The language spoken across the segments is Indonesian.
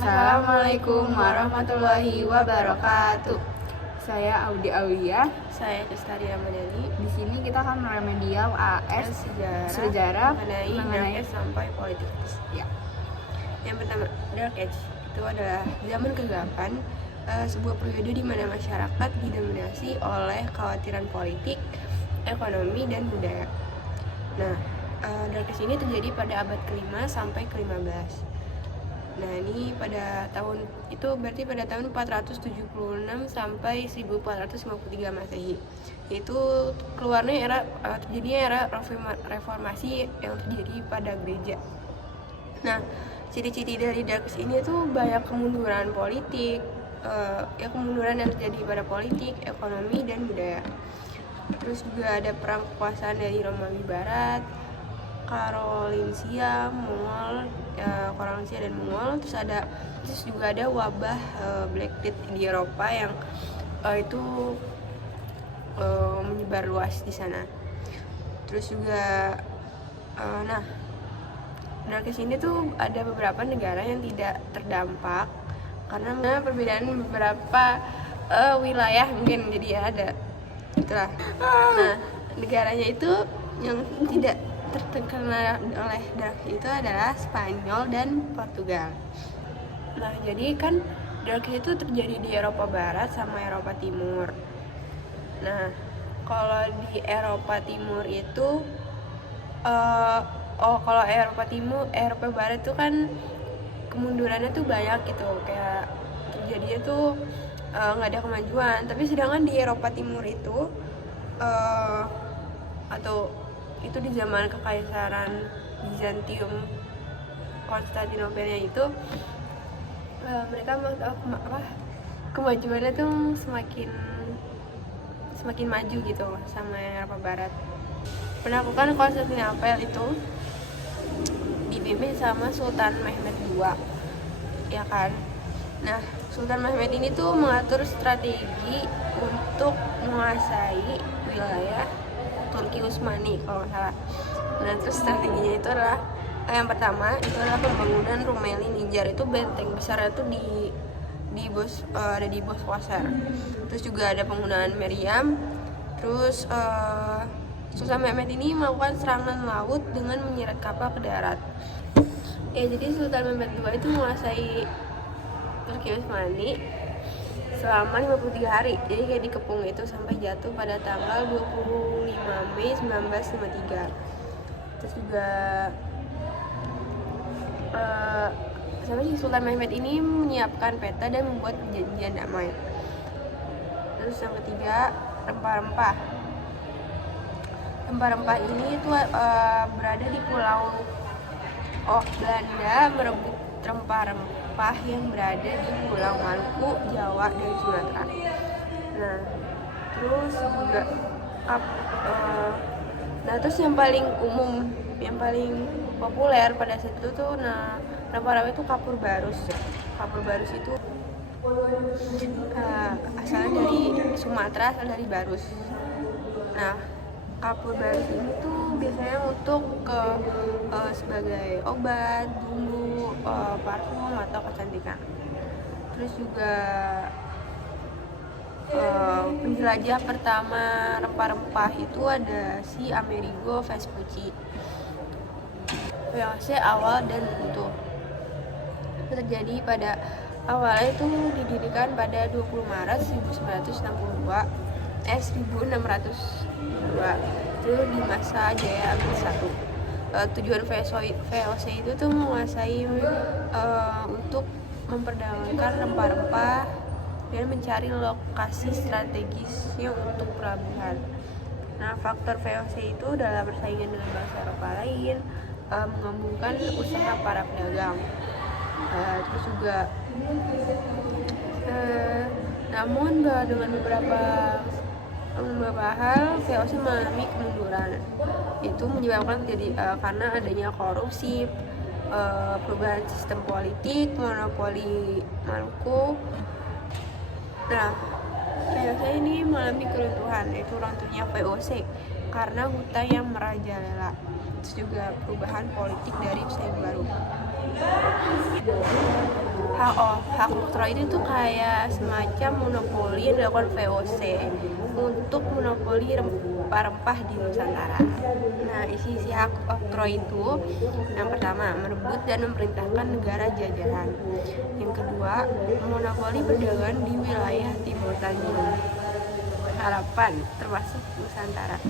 Assalamualaikum warahmatullahi wabarakatuh. Saya Audi Aulia. Saya Kestari Ramadhani. Di sini kita akan meremedial AS sejarah mengenai sampai politik. Ya. Yang pertama, Dark Age itu adalah zaman kegelapan, sebuah periode di mana masyarakat didominasi oleh kekhawatiran politik, ekonomi, dan budaya. Nah, Dark Age ini terjadi pada abad ke-5 sampai ke-15. Nah, ini pada tahun itu berarti pada tahun 476 sampai 1453 Masehi. Itu keluarnya terjadinya era reformasi yang terjadi pada gereja. Nah, ciri-ciri dari Dark Age ini tuh banyak kemunduran politik, kemunduran yang terjadi pada politik, ekonomi, dan budaya. Terus juga ada perang kekuasaan dari Romawi Barat, Karolinsia, Mongol, Karolinsia dan Mongol. Terus juga ada wabah Black Death di Eropa yang itu menyebar luas di sana. Terus juga Dark Age ini tuh ada beberapa negara yang tidak terdampak karena perbedaan beberapa wilayah mungkin, jadi ya ada itulah. Nah, negaranya itu yang tidak terkena oleh Dark Age itu adalah Spanyol dan Portugal. Nah, jadi kan Dark Age itu terjadi di Eropa Barat sama Eropa Timur. Nah, kalau di Eropa Timur itu kalau Eropa Barat itu kan kemundurannya tuh banyak gitu, kayak terjadinya tuh nggak ada kemajuan. Tapi sedangkan di Eropa Timur itu atau itu di zaman kekaisaran Bizantium Konstantinopelnya itu mereka kemajuannya tuh semakin maju gitu sama Eropa Barat. Penaklukan Konstantinopel itu dipimpin sama Sultan Mehmed II, ya kan. Nah, Sultan Mehmed ini tuh mengatur strategi untuk menguasai wilayah Turki Utsmani kalau nggak salah. Nah, terus strateginya itu adalah yang pertama itu adalah pembangunan Rumeli Nijar. Itu benteng besarnya tuh ada di Bosphorus. Terus juga ada penggunaan meriam. Terus Sultan Mehmed ini melakukan serangan laut dengan menyeret kapal ke darat. Jadi Sultan Mehmed II itu menguasai Turki Utsmani selama 53 hari. Jadi kayak dikepung itu sampai jatuh pada tanggal 25 Mei 1953. Terus juga Sultan Mehmed ini menyiapkan peta dan membuat perjanjian damai. Terus yang ketiga, rempah-rempah. Rempah-rempah ini tuh berada di pulau Belanda merebut rempah-rempah yang berada di Pulau Maluku, Jawa, dan Sumatera. Nah, terus juga terus yang paling umum, yang paling populer pada saat itu tuh rempah-rempah itu kapur barus. Kapur barus itu asalnya dari Sumatera, asal dari Barus. Nah, kapur barus ini tuh biasanya untuk sebagai obat, bumbu, parfum atau kecantikan. Terus juga penjelajah pertama rempah-rempah itu ada si Amerigo Vespucci. VOC awal dan utuh terjadi pada awalnya itu didirikan pada 20 Maret 1602 itu di masa Jaya Amir I. Tujuan VOC itu tuh menguasai untuk memperdagangkan rempah-rempah dan mencari lokasi strategisnya untuk pelabuhan. Nah, faktor VOC itu dalam persaingan dengan bangsa Eropa lain menggabungkan usaha para pedagang. Terus juga namun dengan beberapa hal VOC mengalami kemunduran. Itu menyebabkan karena adanya korupsi, perubahan sistem politik, monopoli Maluku. Nah, VOC ini mengalami keruntuhan, yaitu runtuhnya VOC karena hutang yang merajalela. Terus juga perubahan politik dari Pesaing Baru. Hak oktroy itu tuh kayak semacam monopoli yang dilakukan VOC untuk monopoli rempah-rempah di Nusantara. Nah, isi hak oktroy itu yang pertama, merebut dan memerintahkan negara jajahan. Yang kedua, monopoli perdagangan di wilayah Timur Tanjung Harapan termasuk Nusantara.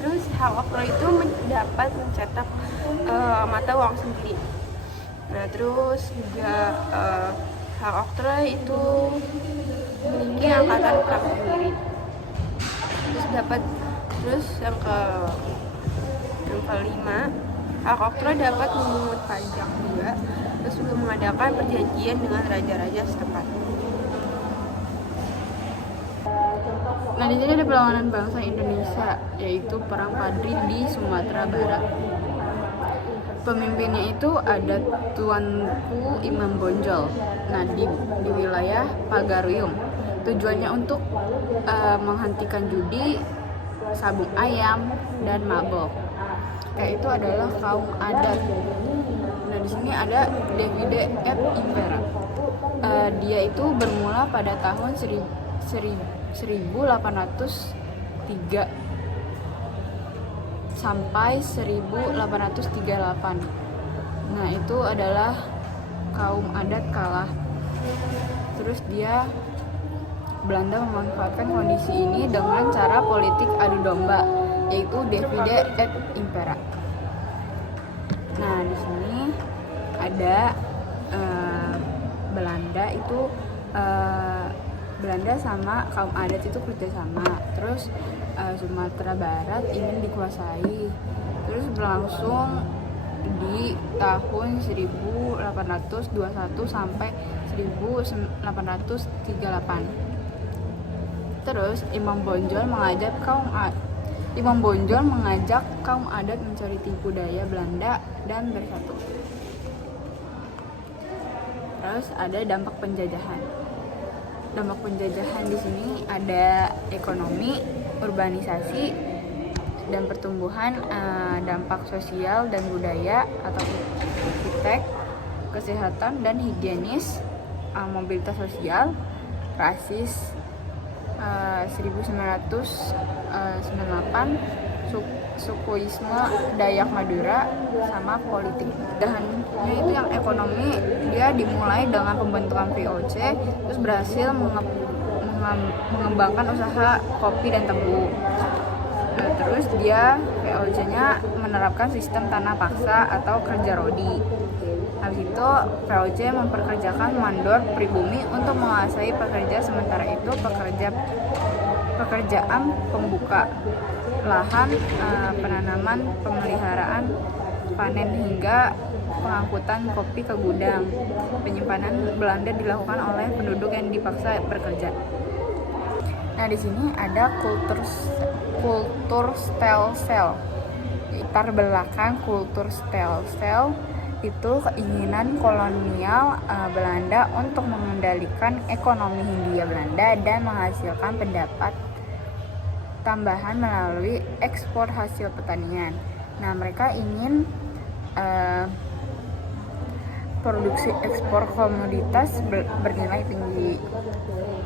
Terus hak oktroy itu dapat mencetak mata uang sendiri. Nah, terus juga hak oktroy itu memiliki angkatan perang sendiri. Terus yang kelima, hak oktroy dapat memungut pajak juga, terus juga mengadakan perjanjian dengan raja-raja setempat. Nah, di sini ada perlawanan bangsa Indonesia, yaitu Perang Padri di Sumatera Barat. Pemimpinnya itu ada Tuanku Imam Bonjol. Nah, di wilayah Pagaruyung. Tujuannya untuk menghentikan judi, sabung ayam, dan mabok. Itu adalah kaum adat. Nah, di sini ada Davide et Impera. Dia itu bermula pada tahun 1803 sampai 1838. Nah, itu adalah kaum adat kalah. Terus Belanda memanfaatkan kondisi ini dengan cara politik adu domba, yaitu Davide et Impera. Nah, di sini ada Belanda sama kaum adat itu kerjasama. Terus Sumatera Barat ingin dikuasai. Terus berlangsung di tahun 1821 sampai 1838. Terus Imam Bonjol mengajak kaum adat mencari tipu daya Belanda dan bersatu. Terus ada dampak penjajahan. Dampak penjajahan di sini ada ekonomi, urbanisasi, dan pertumbuhan, dampak sosial dan budaya atau arsitek, kesehatan dan higienis, mobilitas sosial, rasis, 1998, sukuisme Dayak Madura, sama politik. Dahannya itu yang ekonomi, dia dimulai dengan pembentukan VOC, terus berhasil mengembangkan usaha kopi dan tebu. Nah, terus VOC-nya menerapkan sistem tanah paksa atau kerja rodi. Habis itu VOC memperkerjakan mandor pribumi untuk menguasai pekerja, sementara itu pekerjaan pembuka lahan, penanaman, pemeliharaan, panen hingga pengangkutan kopi ke gudang. Penyimpanan Belanda dilakukan oleh penduduk yang dipaksa bekerja. Nah, di sini ada kultur stelsel. Latar belakang kultur stelsel itu keinginan kolonial Belanda untuk mengendalikan ekonomi Hindia Belanda dan menghasilkan pendapat tambahan melalui ekspor hasil pertanian. Nah, mereka ingin produksi ekspor komoditas bernilai tinggi.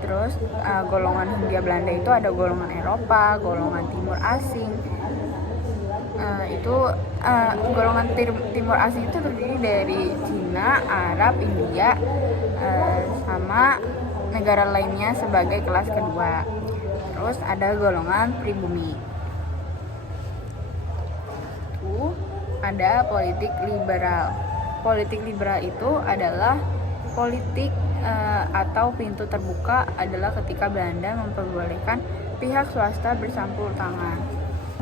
Terus golongan Hindia Belanda itu ada golongan Eropa, golongan Timur Asing. Golongan Timur Asing itu terdiri dari Cina, Arab, India, sama negara lainnya sebagai kelas kedua. Terus ada golongan pribumi. Ada politik liberal. Politik liberal itu adalah politik atau pintu terbuka adalah ketika Belanda memperbolehkan pihak swasta bercampur tangan.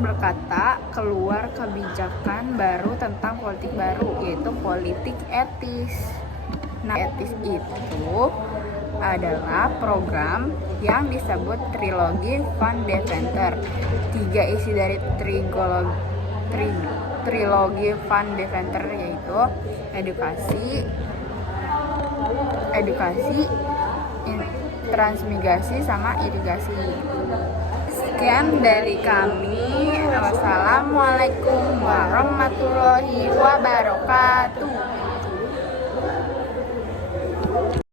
Berkata keluar kebijakan baru tentang politik baru, yaitu politik etis. Nah, etis itu adalah program yang disebut Trilogi Van Deventer. 3 isi dari Trilogi Van Deventer yaitu edukasi, transmigrasi, sama irigasi. Sekian dari kami. Wassalamualaikum warahmatullahi wabarakatuh.